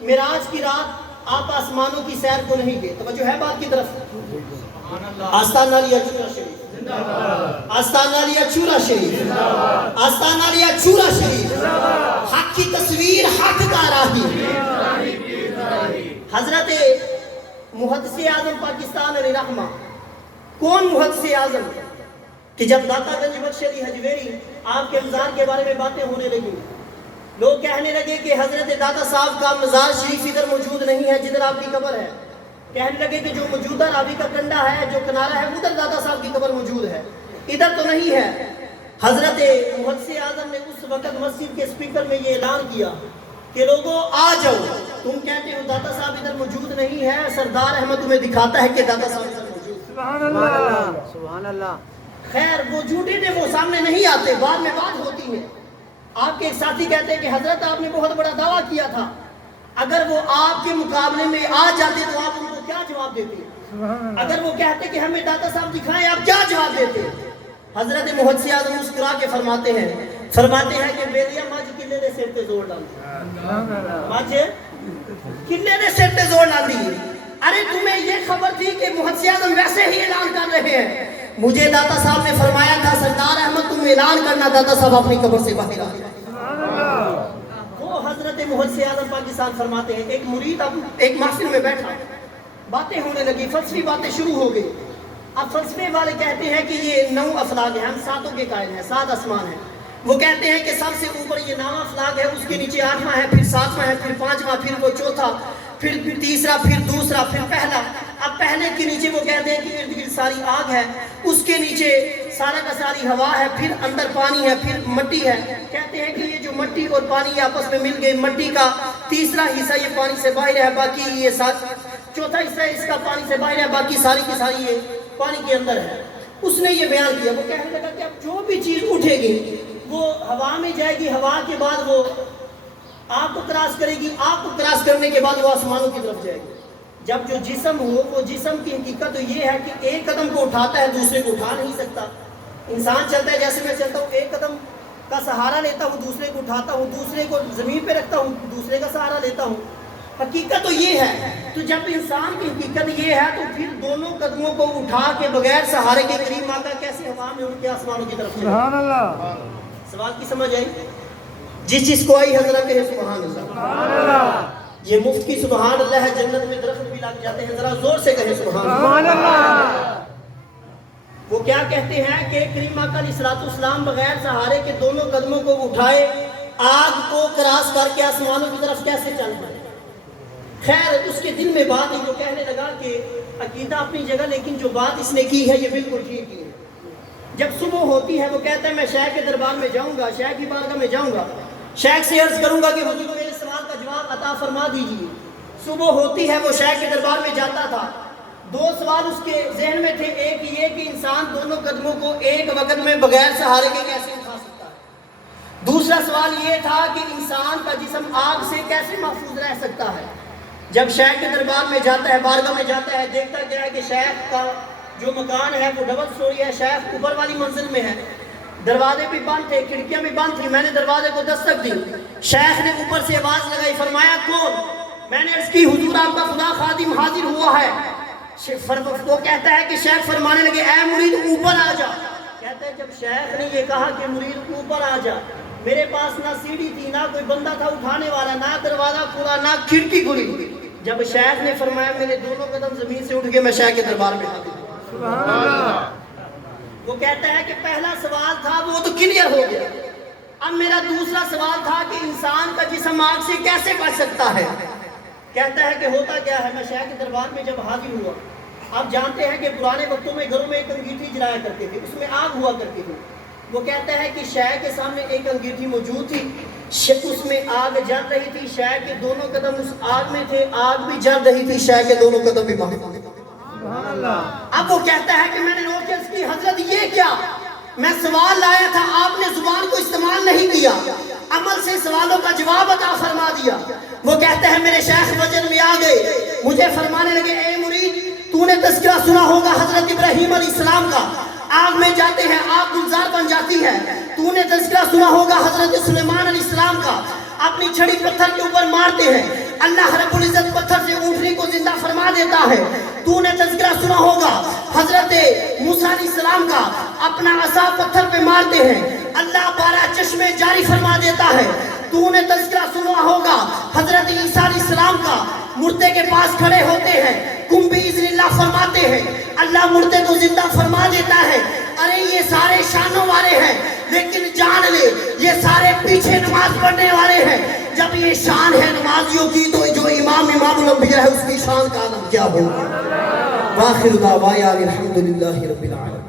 معراج کی رات آپ آسمانوں کی سیر کو نہیں گئے. توجہ ہے بات کی طرف؟ آستانہ لیا چورا شریف، آستانہ لیا چورا شریف، آستانہ لیا چورا شریف. حق کی تصویر، حق کا راہی. حضرت محدث اعظم پاکستان علی رحمہ. کون محدث اعظم؟ کہ جب داتا گنج بخش علی حجویری آپ کے مزار کے بارے میں باتیں ہونے لگی، لوگ کہنے لگے کہ حضرت داتا صاحب کا مزار شریف ادھر موجود نہیں ہے جدھر آپ کی قبر ہے. کہنے لگے کہ جو موجودہ راوی کا کنڈا ہے، جو کنارہ ہے، ادھر داتا صاحب کی قبر موجود ہے، ادھر تو نہیں ہے. حضرت محدث اعظم نے اس وقت مسجد کے اسپیکر میں یہ اعلان کیا کہ لوگوں آ جاؤ. تم کہتے ہو داتا صاحب ادھر موجود نہیں ہے، سردار احمد تمہیں دکھاتا ہے کہ داتا صاحب ادھر موجود ہے. سبحان اللہ، سبحان اللہ. خیر وہ جھوٹے تھے، وہ سامنے نہیں آتے، بعد میں بات ہوتی ہے. آپ کے ایک ساتھی کہتے ہیں کہ حضرت آپ نے بہت بڑا دعویٰ کیا تھا، اگر وہ آپ کے مقابلے میں آ جاتے تو آپ ان کو کیا جواب دیتے؟ اگر وہ کہتے کہ ہمیں داتا صاحب دکھائیں، آپ کیا جواب دیتے؟ حضرت محدث اعظم مسکرا کے فرماتے ہیں کہ بیلیا مجھ کلے دے سر تے زور ڈال، مجھ کلے دے سر تے زور ڈال دی. ارے تمہیں یہ خبر تھی کہ محدث اعظم ویسے ہی اعلان کر رہے ہیں. مجھے داتا صاحب نے فرمایا تھا سردار احمد تم اعلان کرنا، داتا صاحب اپنی قبر سے باہر آ گئے. وہ حضرت محدث اعظم پاکستان فرماتے ہیں ایک مرید اب ایک محفل میں بیٹھا، باتیں ہونے لگی، فلسفی باتیں شروع ہو گئی. اب فلسفے والے کہتے ہیں کہ یہ 9 افلاک ہیں، ہم 7 کے قائل ہیں، 7 آسمان ہیں. وہ کہتے ہیں کہ سب سے اوپر یہ 9واں افلاک ہے، اس کے نیچے 8واں ہے، پھر 7واں ہے، پھر 5واں، پھر وہ چوتھا، پھر تیسرا، پھر دوسرا، پھر پہلا. اب پہلے کے نیچے وہ کہتے ہیں کہ ارد گرد ساری آگ ہے، اس کے نیچے سارا کا ساری ہوا ہے، پھر اندر پانی ہے، پھر مٹی ہے. کہتے ہیں کہ یہ جو مٹی اور پانی آپس میں مل گئے، مٹی کا تیسرا حصہ یہ پانی سے باہر ہے، باقی یہ چوتھا حصہ اس کا پانی سے باہر ہے، باقی ساری کی ساری یہ پانی کے اندر ہے. اس نے یہ بیان کیا. وہ کہنے لگا کہ اب جو بھی چیز اٹھے گی وہ ہوا میں جائے گی، ہوا کے بعد وہ آپ کو کراس کرے گی، آپ کو کراس کرنے کے بعد وہ آسمانوں کی طرف جائے گی. جب جو جسم ہو، وہ جسم کی حقیقت تو یہ ہے کہ ایک قدم کو اٹھاتا ہے، دوسرے کو اٹھا نہیں سکتا. انسان چلتا ہے جیسے میں چلتا ہوں، ایک قدم کا سہارا لیتا ہوں، دوسرے کو اٹھاتا ہوں، دوسرے کو زمین پہ رکھتا ہوں، دوسرے کا سہارا لیتا ہوں. حقیقت تو یہ ہے. تو جب انسان کی حقیقت یہ ہے تو پھر دونوں قدموں کو اٹھا کے بغیر سہارے کے کریم آقا کیسے ہوا میں اڑ کے آسمانوں کی طرف چلے؟ سبحان اللہ. سوال کی سمجھ آئی؟ جس کو آئی حضرت کہے سبحان اللہ. سبحان اللہ. یہ مفت کی سبحان اللہ ہے، جنت میں درخت بھی لگ جاتے ہیں، ذرا زور سے کہے سبحان اللہ. سبحان اللہ. وہ کیا کہتے ہیں کہ کریم آقا علیہ الصلوۃ والسلام بغیر سہارے کے دونوں قدموں کو اٹھائے آگ کو کراس کر کے آسمانوں کی طرف کیسے چل پائے؟ خیر اس کے دل میں بات ہے، جو کہنے لگا کہ عقیدہ اپنی جگہ، لیکن جو بات اس نے کی ہے یہ بالکل ٹھیک ہے. جب صبح ہوتی ہے وہ کہتا ہے میں شیخ کے دربار میں جاؤں گا، شیخ کی بارگاہ میں جاؤں گا، شیخ سے عرض کروں گا کہ حضور میرے سوال کا جواب عطا فرما دیجیے. صبح ہوتی ہے وہ شیخ کے دربار میں جاتا تھا. 2 سوال اس کے ذہن میں تھے. ایک یہ کہ انسان دونوں قدموں کو ایک وقت میں بغیر سہارے کے کیسے اٹھا سکتا ہے. دوسرا سوال یہ تھا کہ انسان کا جسم آگ سے کیسے محفوظ رہ سکتا ہے. جب شیخ کے دربار میں جاتا ہے، بارگاہ میں جاتا ہے، دیکھتا کیا ہے کہ شیخ کا جو مکان ہے وہ ڈبل سٹوری ہے، شیخ اوپر والی منزل میں ہے، دروازے بھی بند تھے، کھڑکیاں بھی بند تھی. میں نے دروازے کو دستک دی، شیخ نے اوپر سے آواز لگائی، فرمایا کون؟ میں نے عرض کی حضور آپ کا خدا خادم حاضر ہوا ہے. وہ کہتا ہے کہ شیخ فرمانے لگے اے مرید اوپر آ جا. کہتا ہے جب شیخ نے یہ کہا کہ مرید اوپر آ جا، میرے پاس نہ سیڑھی تھی، نہ کوئی بندہ تھا اٹھانے والا، نہ دروازہ کھلا، نہ کھڑکی کھلی. جب شیخ نے فرمایا میرے دونوں قدم زمین سے اٹھ کے میں شیخ کے دربار میں حاضر ہوں. سبحان اللہ. وہ کہتا ہے کہ پہلا سوال تھا وہ تو کلیئر ہو گیا. اب میرا دوسرا سوال تھا کہ انسان کا جسم آگ سے کیسے بچ سکتا ہے. کہتا ہے کہ ہوتا کیا ہے، میں شیخ کے دربار میں جب حاضر ہوا، آپ جانتے ہیں کہ پرانے وقتوں میں گھروں میں ایک انگیٹھی جلایا کرتے تھے، اس میں آگ ہوا کرتی تھی. وہ کہتا ہے کہ شیخ کے سامنے ایک انگیٹھی موجود تھی، اس میں آگ جل رہی تھی، شیخ کے دونوں قدم اس آگ میں تھے، آگ بھی جل رہی تھی، شیخ کے دونوں قدم بھی باہر تھے. سبحان اللہ. اب وہ کہتا ہے کہ میں نے نوٹ کی حضرت یہ کیا، میں سوال لایا تھا، آپ نے زبان کو استعمال نہیں کیا، عمل سے سوالوں کا جواب عطا فرما دیا. وہ کہتے ہیں میرے شیخ وجن میں آ گئے، مجھے فرمانے لگے اے مرید تو نے تذکرہ سنا ہوگا حضرت ابراہیم علیہ السلام کا، آگ میں جاتے ہیں آگ گلزار بن جاتی ہے. تو نے تذکرہ سنا ہوگا حضرت سلیمان علیہ السلام کا، اپنی چھڑی پتھر کے اوپر مارتے ہیں، اللہ رب العزت پتھر سے اونٹنی کو زندہ فرما دیتا ہے. تو نے تذکرہ سنا ہوگا حضرت موسیٰ علیہ السلام کا, اپنا عصا پتھر پہ مارتے ہیں, اللہ 12 چشمے جاری فرما دیتا ہے. تو نے تذکرہ سنا ہوگا حضرت عیسیٰ علیہ السلام کا, مردے کے پاس کھڑے ہوتے ہیں, کم بِإِذْنِ اللہ فرماتے ہیں, اللہ مردے کو زندہ فرما دیتا ہے. ارے یہ سارے شانوں والے ہیں, لیکن جان لے یہ سارے پیچھے نماز پڑھنے والے ہیں. جب یہ شان ہے نمازیوں کی تو جو امام الانبیاء ہے اس کی شان کا عالم کیا ہوگا. وآخر دعوانا الحمدللہ رب العالمین.